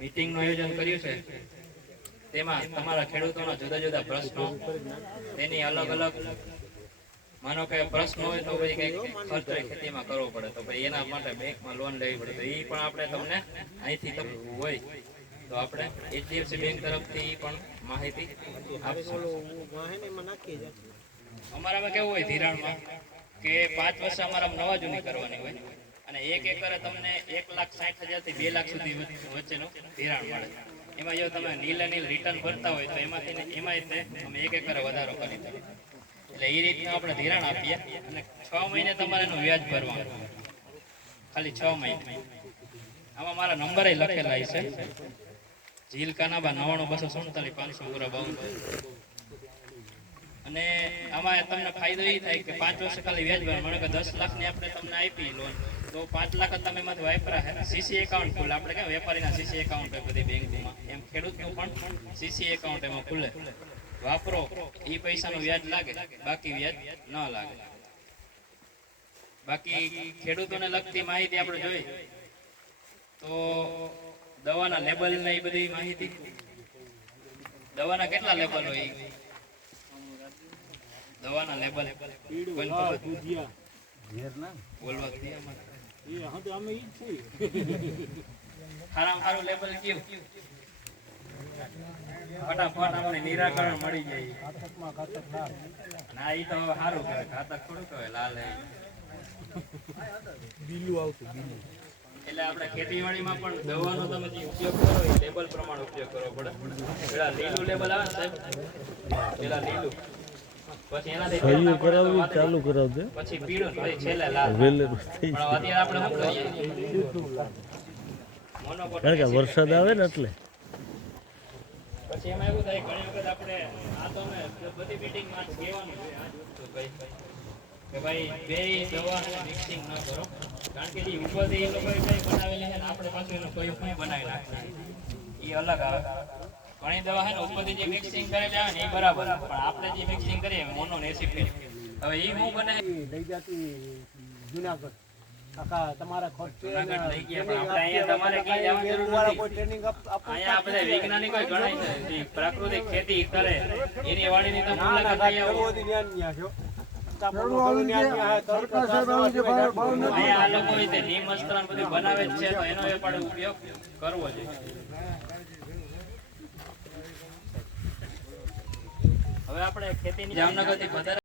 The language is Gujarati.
મીટિંગનું આયોજન કર્યું છે. તેમાં તમારા ખેડૂતોના જુદા જુદા પ્રશ્નો તેની અલગ અલગ માનો કે પ્રશ્ન હોય તો ભાઈ કંઈક ખર્ચ ખેતીમાં કરવો પડે. તો ભાઈ એના માટે બેંકમાં લોન લેવી પડે. તો એ પણ આપણે તમને અહીંથી તમને હોય. તો આપણે એચડીએફસી બેંક તરફથી એ પણ માહિતી આપશું. અમારામાં કેવું હોય ધિરાણમાં કે પાંચ વર્ષ અમારામાં નવા જૂની કરવાની હોય. એક એકરે તમને એક લાખ સાઠ હજારથી બે લાખ સુધી વચ્ચે- વચ્ચેનું ધિરાણ મળે. એમાં જો તમે નીલે નીલ રિટર્ન ભરતા હોય તો એમાંથી એમાં તે અમે એક એકરે વધારો કરી દઈએ. એટલે એ રીતના આપણે ધિરાણ આપીએ અને છ મહિને તમારે એનું વ્યાજ ભરવાનું. ખાલી છ મહિને. આમાં મારા નંબર લખેલા છે. જીલકાના કાનાબા નવાણું બસો સુડતાલીસ પાંચસો પૂરા બાવન. અને આમાં તમને ફાયદો એ થાય કે પાંચ વર્ષ ખાલી વ્યાજ ભરવાનું. માનો કે દસ લાખની આપણે તમને આપી લોન તો પાંચ લાખ જ તમે એમાંથી વાપરા હે સીસી એકાઉન્ટ ખુલે. આપણે કેમ વેપારીના સીસી એકાઉન્ટ હોય બધી બેંકમાં? એમ ખેડૂતનું પણ સીસી એકાઉન્ટ એમાં ખુલે. વાપરો. એ પૈસાનું વ્યાજ લાગે. બાકી વ્યાજ ન લાગે. બાકી ખેડૂતોને લગતી માહિતી આપણે જોઈ. તો દવાના લેબલ ને એ બધી માહિતી. દવાના કેટલા લેબલ હોય? દવાના લેબલ? બોલવા ખારામાં ખારું લેબલ કયું? ફટાફટ અમને નિરાકરણ મળી જાય. ના એ તો સારું કરે ઘાતક કહેવાય લાલ. એટલે આપણે ખેતીવાડીમાં પણ દવાનો તમે જે ઉપયોગ કરો એ લેબલ પ્રમાણે ઉપયોગ કરવો પડે. પેલા લીલું લેબલ આવે ને સાહેબ? પેલા લીલું. સહીઓ કરાવવી ચાલુ કારણ કે વરસાદ આવે ને એટલે. આપણે પાછું એનું બનાવી એ અલગ આવે. ઘણી દવા છે ને ઉપરથી જે મિક્સિંગ કરેલી આવે ને એ બરાબર. પણ આપણે જે મિક્સિંગ કરીએ મોનો ને એસી હવે એ હું બને લઈ જતી જુનાગઢ. કાકા તમારા ખર્ચે જુનાગઢ લઈ ગયા પણ આપણે અહીંયા તમારે ક્યાં જવાની જરૂર કોઈ ટ્રેનિંગ અહીંયા આપણે વૈજ્ઞાનિકો ઘણા છે જે પ્રાકૃતિક ખેતી કરે. એની વાડીની તો મુલાકાત દી ન્યા છો. અહીંયા બનાવે છે તો એનો એ પણ ઉપયોગ કરવો જોઈએ. આપણે ખેતીની જામનગરથી વધારે